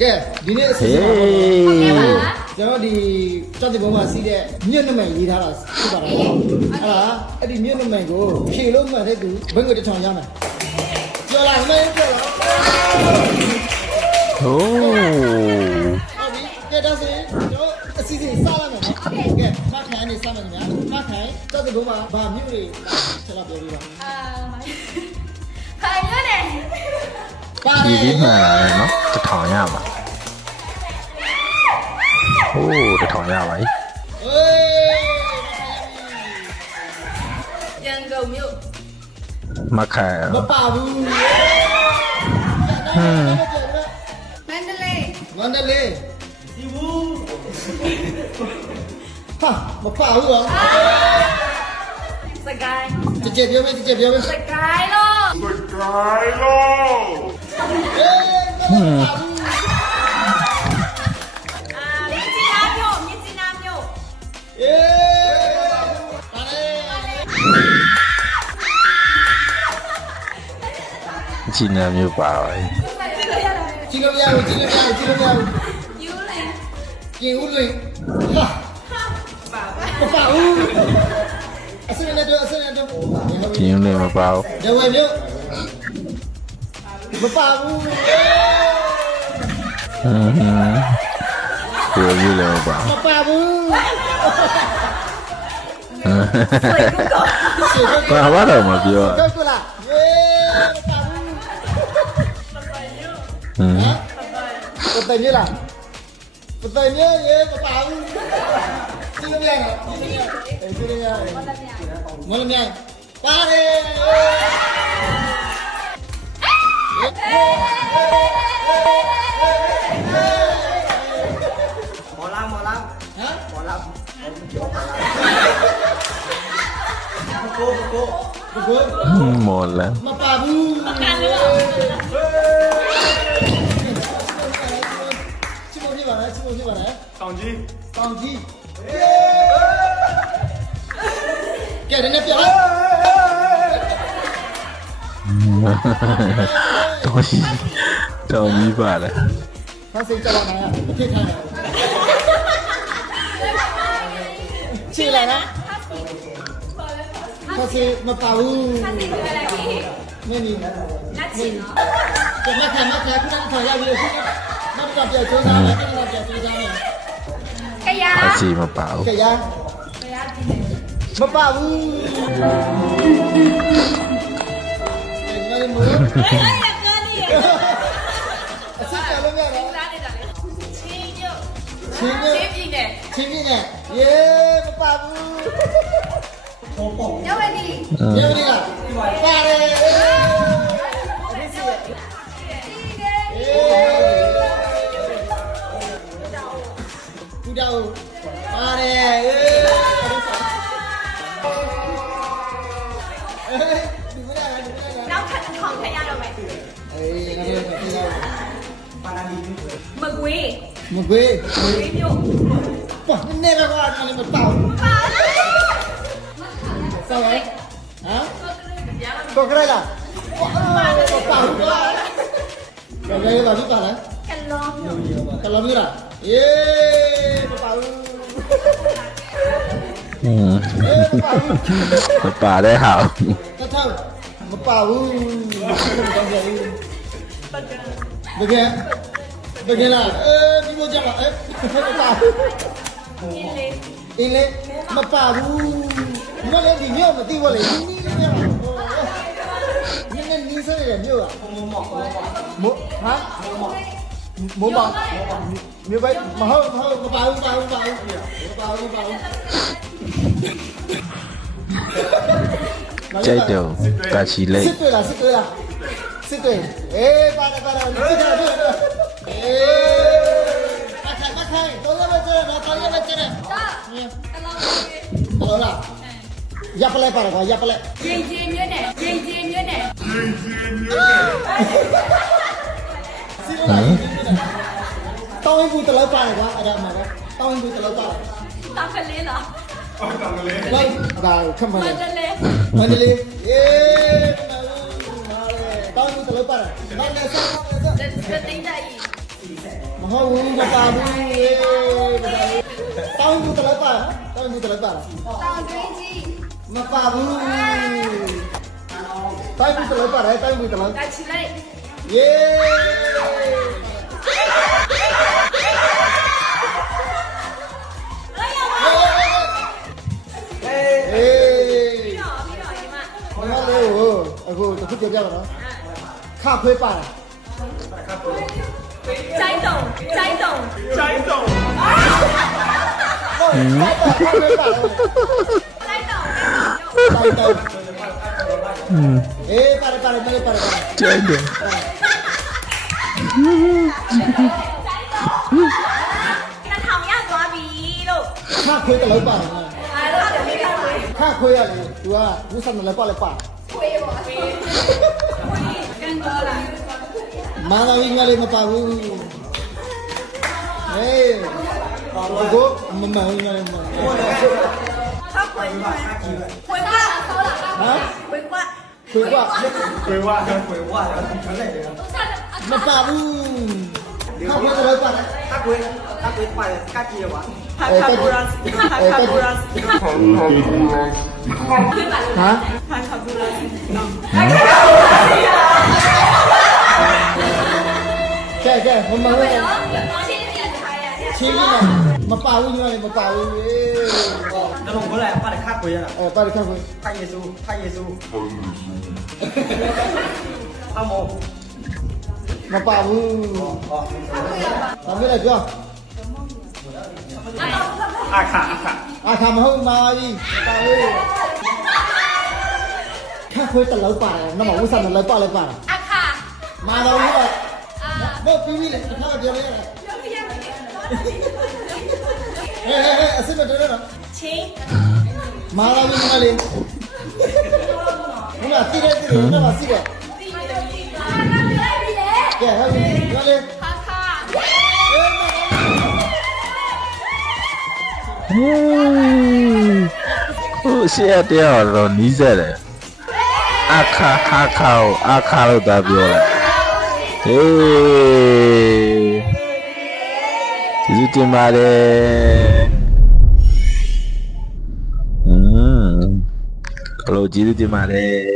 ကဲဒီနေ့အစီအစဉ်ပါကျွန်တော်ဒီကြောက်တဲ့ဘုံမှာစီးတဲ့မြင့်နမိတ်ရေးထားတာဖြစ်ပါတယ်အဲ့ဒီမြင့်နမိတ်ကိုဖြေလို့မှတဲ့သူဘယ်ကိုတထောင်ရမယ်ပြောလာမင်းပြောလာဟိုးဟုတ်ပြီကဲဒါဆိုရင်ကျွန်တော်အစီအစဉ်စလာမယ်နော်ကဲမခိုင်နေစမယ်ခင်ဗျာမခိုင်ကြောက်တဲ့ဘုံမှာဗာမြို့တွေဆက်လာပြောပြပါခိုင်ရတယ်ဒီဒီမှန်လာတယ်နော်တထောင်ရပါဟိုးတထောင်ရပါ යි ဟေးရန်ကုန်မြို့မခိုင်မပါဘူးမန္တလေးမန္တလေးဒီဘူးဟာမပါဘူးတော့စကိုင်းကြည့်ပြောမယ်ကြည့်ပြောမယ်စကိုင်းလို့ဟေးမပါဘူးမြစ်ကြီးနားမြို့အေးပါလေဂျီနာမျိုးပါပါ යි ကြည့်လို့မရဘူးကြည့်လို့မရဘူးကြည့်လို့မရဘူး ယူလင် ကျင်ဦးလွင်ဟာမပါဘူးအစနဲ့တော့အစနဲ့တော့ဂျင်းလေးမပါဘူး ဒဝဲမြို့မပါဘူး ဟမ်ပြောရလို့မပါ မပါဘူး ဘာဘာတော့မပြော ကောက်ကလာယေမပါဘူးဟမ်ပတိုင်မြေလားပတိုင်မြေရေမပါဘူးကြည့်လို့မရတော့ကြည့်လို့ရတယ်မလမြိုင်ပါတယ်หมอลำ ဟမ် หมอลำ ကို မော်လာ မပါဘူးချစ်ဖို့ပြပါလားချစ်ဖို့ပြပါလားတောင်ကြီးကဲဒီနေ့ပြလိုက် တော်ကြီးပါလေ ဖတ်စိတ်ကြပါလားမဖြစ်ခိုင်းရချစ်လိုက်နော်ဖတ်စိတ်မပါဘူး ခက်စီပြောလိုက်ပြီ မင်းနီ လက်ချင်နော် ကဲမခံခုနကခေါ်ရပြီနောက်တော့ပြောချိုးစားမယ်နောက်တော့ပြောချိုးစားမယ် ခရ အစီမပါဘူး ကဲရ ခရပြည်နယ် မပါဘူးငါလည်းမလို့ အဲ့ဒါကောလေးရ အစစ်ကြလို့မရတော့ စားနေတာလေချင်းမြို့ ချင်းမြို့ ချင်းပြည်နယ် ချင်းပြင်းနဲ့ယေမပါဘူး ရဝတီ ယေမဒီကပါတယ်ကူတောင်းပါတယ်ဒီမလားဒီမလား နောက်ထပ်တစ်ခေါက်ထည့်ရတော့မယ် အေးငါတို့ပြန်လာ မကွေး မကွေး ကွေးမြို့ ပါနေရကွာလည်းမတောင်း ပါ ဆောင်းဟမ် ရလာ ကိုကရလာမတောင်းကွာကဲဘာလို့ပါလဲ ကလောမြို့ ကလောမျိုးလားယေမတောင်း อืม မတောင်း မပါတဲ့ဟာ တထောက်မပါဘူးမတောင်းကြဘူးဘယ်ကလာဒီလိုကြပါမပါဘူး အင်းလေး အင်းလေမပါဘူးမလည်းဒီမြို့မသိဘူးလေနီးနီးလေးမြောက်နင်းနီးစရမြို့อ่ะမို့ဟာမို့ပါမြို့ပဲမဟုတ်မပါဘူး ကြိုက်တော့တာချီလိတ် စစ်တွေ့လားစစ်တွေ့အေးပါတယ်စစ်တွေ့အေးမခိုင်တော့လည်းကျတယ်တော့လည်းကျတယ် ကလောမြို့ တော်လားရပ်ပလဲပါကွာရပ်ပလဲ ရင်ကျင်းမြို့နယ်ရင်ကျင်းမြို့နယ် စီလာတောင်းဘူးတလောက်ပါတယ်ကွာအဲ့ဒါမှပဲတောင်းဘူးတလောက်ပါတယ် တာဖလေးလား လိုက်ဒါခမ မ လဲ န္တလေး မန္တလေးအေးမာလေတောင်းဘူးတလောက်ပါတယ်ဘာလဲဆက် တသိန်းတိုက် ဟုတ်ဘူးမပါဘူးတောင်းဘူးတလည်းပါတောင်းဘူးတလည်းပါ တောင်ကျွင်းကြီး မပါဘူးတောင်းဘူးတလည်းပါတယ်တောင်းဘူးတလည်း ကချီလိုက် ယေအေး ပြီးတော့ဒီမှာ မမလေးကိုအခုတစ်ခုပြောပြပါတော့ခခွေးပါတယ် ကျိုင်းတုံကျိုင်းတုံ ဟုတ်ခခွေးပါတယ် ကျိုင်းတုံ တိုင်တိုင်အေးပါတယ်ပါတယ်မလေးပါတယ် ကျိုင်းတယ် နှစ်ထောင်ရသွားပြီလို့ ခခွေးတလည်းပါတယ် အဲ့တော့ဒီကဝေး ခခွေးရလေ तू ကဝုဆန်လည်းပါလည်းပါ ဝေးပါဝေးကန်ကောလာ မာလာဝီငါလေးမပါဘူးဟေးပါလို့မမဝီငါလေးမ ข้าวคุยคุยว่าเขาหลัง ဟမ် คุยว่า ခွေးက 鬼话แล้ว全累的。 မပါဘူးခခွေးတလည်းပါတယ် 他鬼坏了，干鸡的吧？ คาบูรัสคาบูรัส ဟမ် คาบูรัส ကဲကဲမမဝီ เนาะชิ้นเดียวท้ายอ่ะเนี่ย ချင်းကြီးမပါဘူးညီမလေးမပါဘူးအေး 那龙过来，把你看鬼了， အဲပါတယ်ခခွေး 看耶稣，看耶稣。阿毛， မပါဘူးဒါမျိုးလည်းပြော 阿卡阿卡， အခါမဟုတ်မာပြီပါဘူးခခွေးတလည်းပါတယ်နော်မဝုဆန်လည်းပါလည်းပါ อะค่ะ မာလာဝီကမပြီးပြီလေအခါပြောရတယ်ဟဲ့ဟဲ့အစစ်မတော်တော့ ชิ้น မာလာဝီငါလေးဘုရားတိတဲ့တိတဲ့နော်စီက ตีเลยอ่ะก็ได้ပြီလေ ကဲဟဲ့ငါလေး ค่ะค่ะ ဟိုရှေ့တရားတော့နီးစက်တယ်အခါခါခါကိုအခါလို့သာပြောလိုက်ဟေးကျေးဇူးတင်ပါတယ်ခလို့ကျေးဇူးတင်ပါတယ်